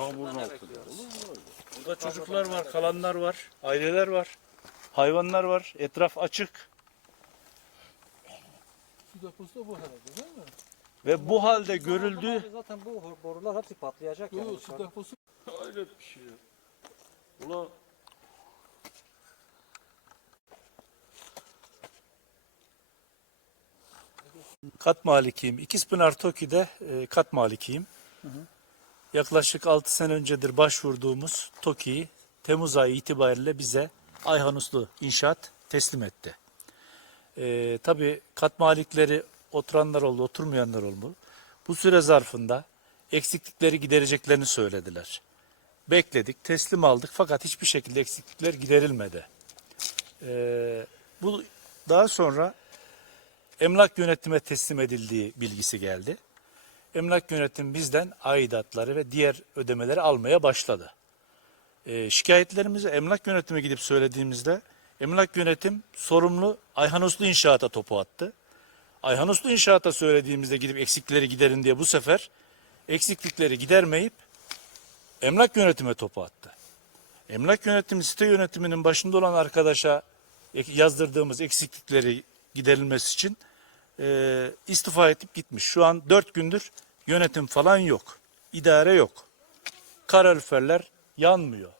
Yağmurun altında. Burada çocuklar var, kalanlar var, aileler var, hayvanlar var. Etraf açık. Su deposu da bu herhalde değil mi? Ve bu halde görüldü. Zaten bu borular hepsi patlayacak Yok yani. su deposu. Hayret bir şey ya. Ula Kat malikiyim. İkizpınar Toki'de e, kat malikiyim. Yaklaşık 6 sene öncedir başvurduğumuz Toki'yi Temmuz ayı itibariyle bize Ayhan Uslu İnşaat teslim etti. E, tabii kat malikleri oturanlar oldu, oturmayanlar oldu. Bu süre zarfında eksiklikleri gidereceklerini söylediler. Bekledik, teslim aldık fakat hiçbir şekilde eksiklikler giderilmedi. E, bu daha sonra emlak yönetime teslim edildiği bilgisi geldi. Emlak yönetim bizden aidatları ve diğer ödemeleri almaya başladı. E, şikayetlerimizi emlak yönetime gidip söylediğimizde emlak yönetim sorumlu Ayhan Uslu İnşaat'a topu attı. Ayhan Uslu İnşaat'a söylediğimizde gidip eksikleri giderin diye bu sefer eksiklikleri gidermeyip emlak yönetime topu attı. Emlak yönetimi site yönetiminin başında olan arkadaşa yazdırdığımız eksiklikleri giderilmesi için e, istifa edip gitmiş. Şu an dört gündür yönetim falan yok. İdare yok. Kaloriferler yanmıyor.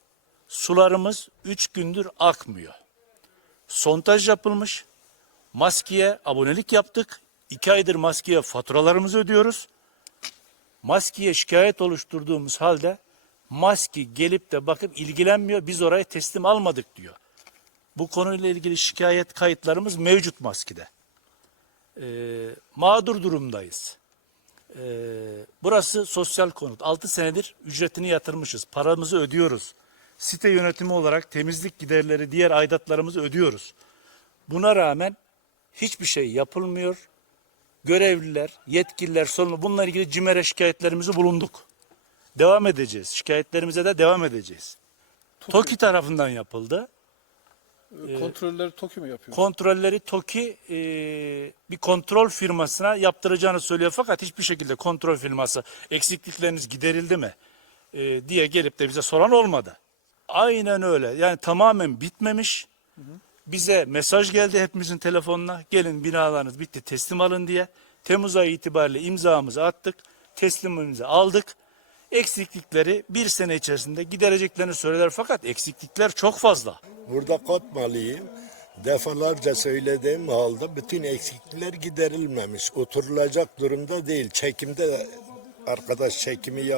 Sularımız üç gündür akmıyor. Sontaj yapılmış. Maskeye abonelik yaptık. İki aydır maskeye faturalarımızı ödüyoruz. Maskeye şikayet oluşturduğumuz halde maski gelip de bakıp ilgilenmiyor. Biz oraya teslim almadık diyor. Bu konuyla ilgili şikayet kayıtlarımız mevcut maskede. Ee, mağdur durumdayız. Ee, burası sosyal konut. 6 senedir ücretini yatırmışız. Paramızı ödüyoruz. Site yönetimi olarak temizlik giderleri, diğer aidatlarımızı ödüyoruz. Buna rağmen hiçbir şey yapılmıyor. Görevliler, yetkililer, sorumlu bununla ilgili CİMER'e şikayetlerimizi bulunduk. Devam edeceğiz. Şikayetlerimize de devam edeceğiz. TOKİ tarafından yapıldı. Ee, Kontrolleri TOKİ mi yapıyor? Kontrolleri TOKİ e, bir kontrol firmasına yaptıracağını söylüyor fakat hiçbir şekilde kontrol firması eksiklikleriniz giderildi mi e, diye gelip de bize soran olmadı. Aynen öyle. Yani tamamen bitmemiş. Bize mesaj geldi hepimizin telefonuna. Gelin binalarınız bitti teslim alın diye. Temmuz ayı itibariyle imzamızı attık. Teslimimizi aldık. Eksiklikleri bir sene içerisinde gidereceklerini söylediler fakat eksiklikler çok fazla. Burada katmalıyım. Defalarca söylediğim halde bütün eksiklikler giderilmemiş. Oturulacak durumda değil. Çekimde de arkadaş çekimi yaptı.